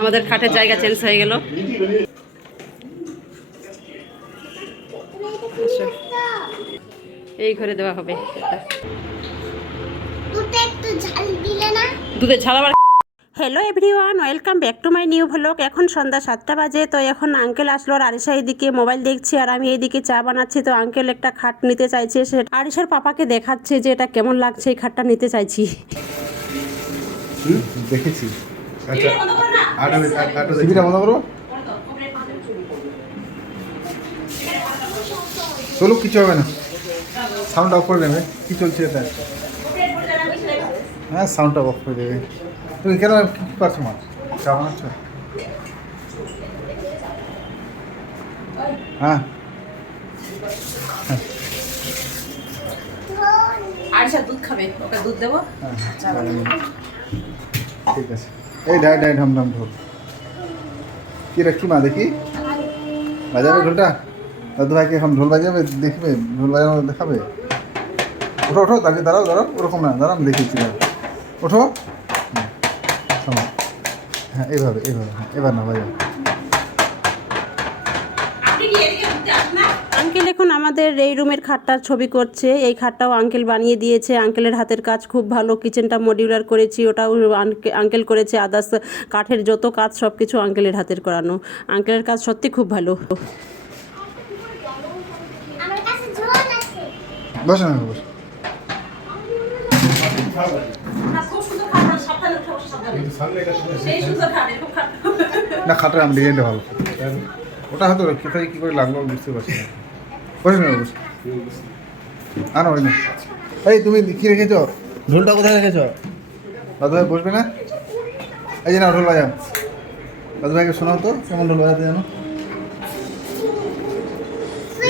আমাদের খাটের জায়গা চেঞ্জ হয়ে গেল। এই ঘরে দেওয়া হবে দুধের ঝাল আবার। Hello everyone, welcome back to my new vlog. এখন সন্ধ্যা 7টা বাজে। তো এখন আঙ্কেল আসলো আর আরিশা এদিকে মোবাইল দেখছে আর আমি এইদিকে চা বানাচ্ছি। তো আঙ্কেল একটা খাট নিতে চাইছে, সে আরিশার পাপাকে দেখাচ্ছে যে এটা কেমন লাগছে, এই খাটটা নিতে চাইছি। দেখেছি। আচ্ছা টিভিটা বন্ধ করবো, চলো কিছু হবে না, সাউন্ড অফ করে নেবে। কি চলছে এটা? হ্যাঁ সাউন্ডটা অফ করে দেবে। তুমি কেন কী পারছো মা? চা বানাচ্ছ? হ্যাঁ আরিশা দুধ খাবে, ওকে দুধ দেবো। ঠিক আছে। এই ডাই ডাই ঢম ঢম ঢোল কি রাখি মা? দেখি বাজাবে ঢোলটা। দাদু ভাইকে এখন ঢোল বাজাবে, দেখবে ঢোল বাজানো দেখাবে। ওঠো ওঠো, দাঁড়িয়ে দাঁড়াও দাঁড়াও, ওরকম না, দাঁড়াও আমি দেখিয়েছি। ওঠো, হ্যাঁ এইভাবে এইভাবে, হ্যাঁ এবার না বাজাও। আঙ্কেল এখন আমাদের এই রুমের খাটটার ছবি করছে। এই খাটটাও আঙ্কেল বানিয়ে দিয়েছে। আঙ্কেলের হাতের কাজ খুব ভালো। কিচেনটা মডিউলার করেছি, ওটাও আঙ্কেল করেছে। আদার্স কাঠের যত কাজ সব কিছু আঙ্কেলের হাতের করানো। আঙ্কেলের কাজ সত্যি খুব ভালো। বসে না বসে না, খাটটা আমি ডিজাইনটা ভালো। ওটা হয়তো কোথায় কী করে লাগলো আমি বুঝতে পারছি না। বসে না বসে আনো হয় না। এই তুমি কী রেখেছ? ঢোলটা কোথায় রেখেছ? দাদু ভাই বসবে না? এই যে না ঢোল বাজাও। দাদু ভাইকে শোনাও তো কেমন ঢোল বাজাতে জানো।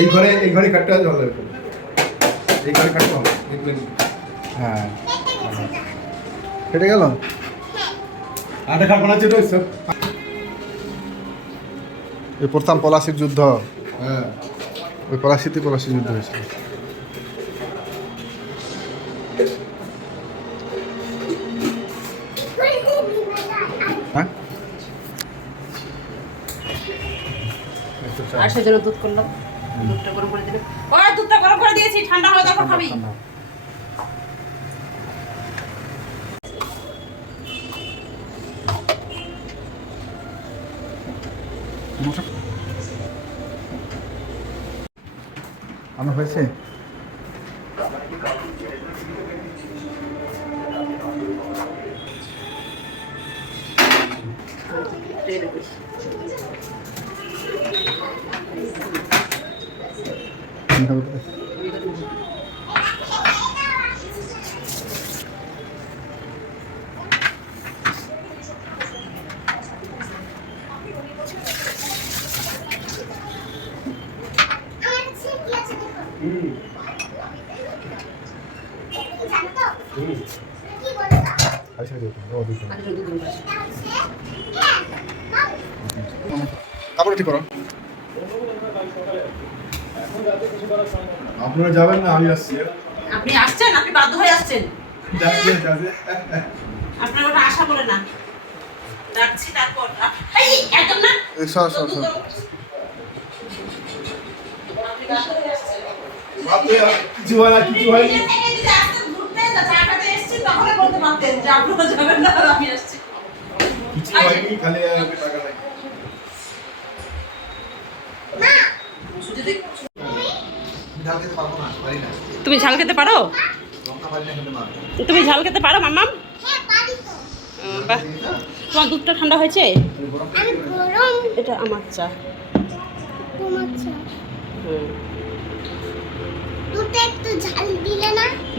এই ঘরে কাটতে হবে, ভালো হবে। এই ঘরে কাটতে হবে। হ্যাঁ কেটে গেল। আটা খাট বানাচ্ছে তো সব। এই প্রথম পলাশির যুদ্ধ, হ্যাঁ ওই পলাশির যুদ্ধ হয়েছিল। হ্যাঁ আর সেজন্য দুধ করলাম, দুধটা গরম করে দিলাম। ওই দুধটা গরম করে দিয়েছি, ঠান্ডা হলে তখন খাবি। আমার হয়েছে। কাপড় ঠিক করো। আপনারা যাবেন না, আমি আসছি। আপনি আসছেন, আপনি বাধ্য হয়ে আসছেন। আপনার ওটা আশা করে না, রাখছি তারপর। এই একদম না, সর সর সর। কিছু হয় না, কিছু হয়নি। কিছু হয়নি, খালি টাকা নাই। তুমি ঝাল খেতে পারো? তুমি ঝাল খেতে পারো মাম্মাম? বাহ, তোমার দুধটা ঠান্ডা হয়েছে? এটা আমার চা।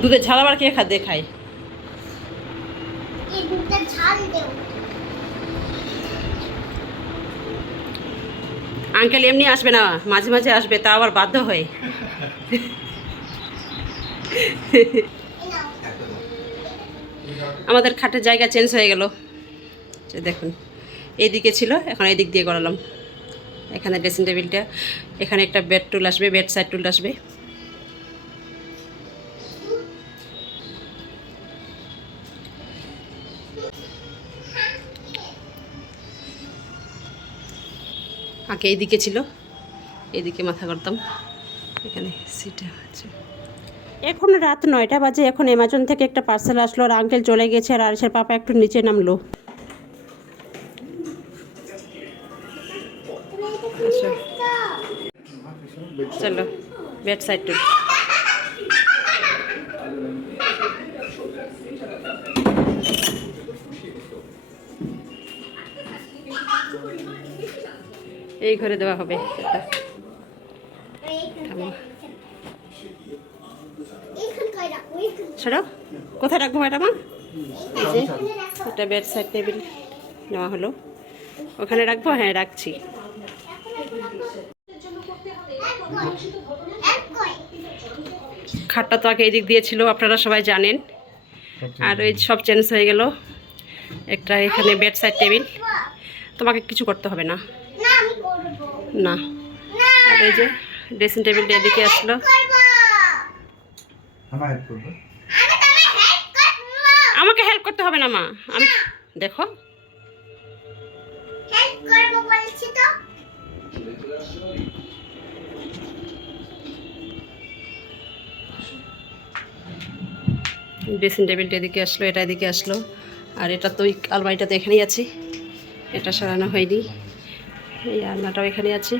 দুধের ঝাল আবার কে খায়? আঙ্কেল এমনি আসবে না, মাঝে মাঝে আসবে, তা আবার বাধ্য হয়ে। আমাদের খাটের জায়গা চেঞ্জ হয়ে গেল। দেখুন এইদিকে ছিল, এখন এদিক দিয়ে করালাম। এখানে ড্রেসিং টেবিলটা, এখানে একটা বেড টুল আসবে, বেড সাইড টুল আসবে। আগে এইদিকে ছিল, এইদিকে মাথা করতাম, এখানে সিটে আছে। এখন রাত 9টা বাজে। এখন অ্যামাজন থেকে একটা পার্সেল আসলো, আর আঙ্কেল চলে গেছে, আর আরিশের পাপা একটু নিচে নামলো। আচ্ছা চলো বেড সাইড টু। এই ঘরে দেওয়া হবে এটা। ছাড়ো, কোথায় রাখবো ম্যাডাম? এই যে এটা বেড সাইড টেবিল নেওয়া হলো, ওখানে রাখবো। হ্যাঁ রাখছি। খাটটা তো আগে এই দিক দিয়ে ছিল, আপনারা সবাই জানেন। আর ওই সব চেঞ্জ হয়ে গেল। একটা এখানে বেড সাইড টেবিল, তোমাকে কিছু করতে হবে না। না, আর এই যে ড্রেসিং টেবিলটা এদিকে আসলো। আমাকে হেল্প করতে হবে না মা, আমি দেখো ড্রেসিং টেবিলটা এদিকে আসলো, এটা এদিকে আসলো। আর এটা তো আলমারিটা তো এখানেই আছে, এটা সরানো হয়নি। এই আলনাটাও এখানে আছে।